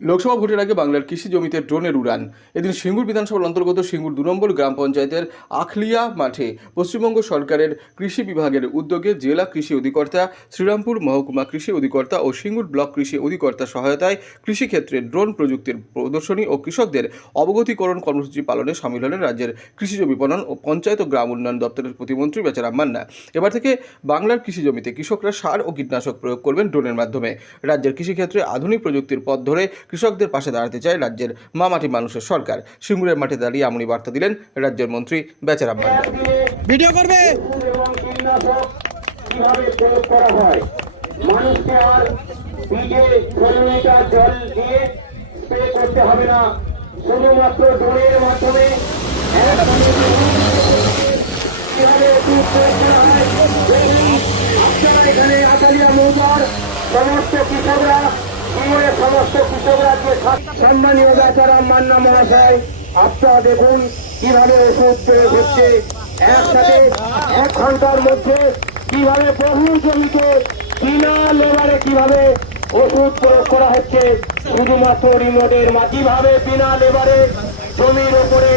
লোকসভা ভোটের আগে বাংলার কৃষি জমিতে ড্রোনের উড়ান। এদিন সিঙ্গুর বিধানসভার অন্তর্গত সিঙ্গুর দু নম্বর গ্রাম পঞ্চায়েতের আখলিয়া মাঠে পশ্চিমবঙ্গ সরকারের কৃষি বিভাগের উদ্যোগে জেলা কৃষি অধিকর্তা শ্রীরামপুর মহকুমা কৃষি অধিকর্তা ও সিঙ্গুর ব্লক কৃষি অধিকর্তা সহায়তায় কৃষিক্ষেত্রে ড্রোন প্রযুক্তির প্রদর্শনী ও কৃষকদের অবগতিকরণ কর্মসূচি পালনে সামিল হলেন রাজ্যের কৃষিজ বিপণন ও পঞ্চায়েত ও গ্রাম উন্নয়ন দপ্তরের প্রতিমন্ত্রী বেচারাম মান্না। এবার থেকে বাংলার কৃষি জমিতে কৃষকরা সার ও কীটনাশক প্রয়োগ করবেন ড্রোনের মাধ্যমে। রাজ্যের কৃষিক্ষেত্রে আধুনিক প্রযুক্তির পথ ধরে কৃষকদের পাশে দাঁড়াতে চায় রাজ্যের মামাটি মানুষের সরকার। সিঙ্গুরের মাঠে দাঁড়িয়ে এমনই বার্তা দিলেন রাজ্যের মন্ত্রী বেচারাম ভিডিও করবে? করা হয় মানুষকে আর জল দিয়ে স্প্রে করতে হবে না। শুধুমাত্র ড্রোনের মাধ্যমে আপনারা এখানে মৌজার সমস্ত কৃষকরা সমস্ত কৃষকরা সম্মানীয় বেচারাম মান্না মহাশয়, আপনারা দেখুন কীভাবে ওষুধ প্রয়োগ হচ্ছে। একসাথে এক ঘণ্টার মধ্যে কীভাবে বহু জমিতে বিনা লেবারে কীভাবে ওষুধ প্রয়োগ করা হচ্ছে, শুধুমাত্র রিমোটের মা কীভাবে বিনা লেবারে জমির ওপরে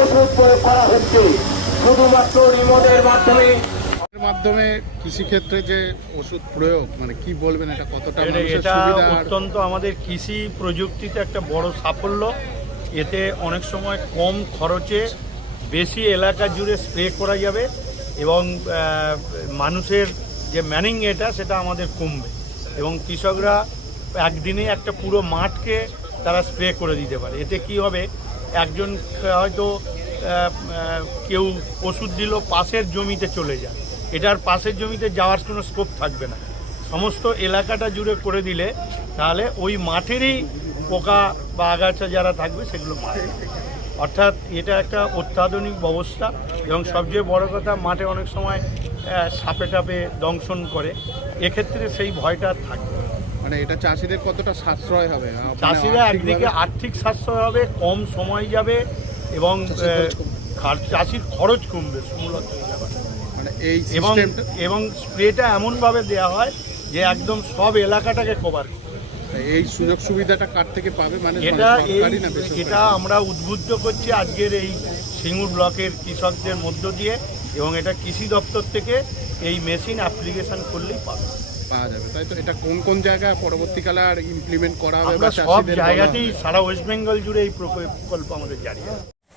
ওষুধ প্রয়োগ করা হচ্ছে, শুধুমাত্র রিমোটের মাধ্যমে মাধ্যমে কৃষিক্ষেত্রে যে ওষুধ প্রয়োগ মানে কি বলবেন এটা কতটা এটা- অত্যন্ত আমাদের কৃষি প্রযুক্তিতে একটা বড় সাফল্য। এতে অনেক সময় কম খরচে বেশি এলাকা জুড়ে স্প্রে করা যাবে এবং মানুষের যে ম্যানিং এটা সেটা আমাদের কমবে এবং কৃষকরা একদিনে একটা পুরো মাঠকে তারা স্প্রে করে দিতে পারে। এতে কি হবে? একজন হয়তো কেউ ওষুধ দিল পাশের জমিতে চলে যায়। এটার পাশের জমিতে যাওয়ার কোনো স্কোপ থাকবে না। সমস্ত এলাকাটা জুড়ে করে দিলে তাহলে ওই মাঠেরই পোকা বা আগাছা যারা থাকবে সেগুলো মারবে অর্থাৎ এটা একটা অত্যাধুনিক ব্যবস্থা এবং সবচেয়ে বড় কথা মাঠে অনেক সময় সাপে টাপে দংশন করে। এক্ষেত্রে সেই ভয়টা আর থাকবে না। মানে এটা চাষিদের কতটা সাশ্রয় হবে? মানে চাষিরা একদিকে আর্থিক সাশ্রয় হবে কম সময় যাবে এবং চাষির খরচ চাষির খরচ কমবে মূলত মানে এই এবং এবং স্প্রেটা এমনভাবে দেওয়া হয় যে একদম সব এলাকাটাকে কভার এই সুযোগ সুবিধাটা কার থেকে পাবে? মানে মানে এটা এটা আমরা উদ্বুদ্ধ করছি আজকের এই সিঙ্গুর ব্লকের কৃষকদের মধ্য দিয়ে এবং এটা কৃষি দপ্তর থেকে এই মেশিন অ্যাপ্লিকেশন করলেই পাবে। পাওয়া যাবে। তাই তো এটা কোন কোন পরবর্তীকালে আর ইমপ্লিমেন্ট করা হবে সব জায়গাতেই সারা ওয়েস্ট বেঙ্গল জুড়ে এই প্রকল্প আমাদের জারি আছে।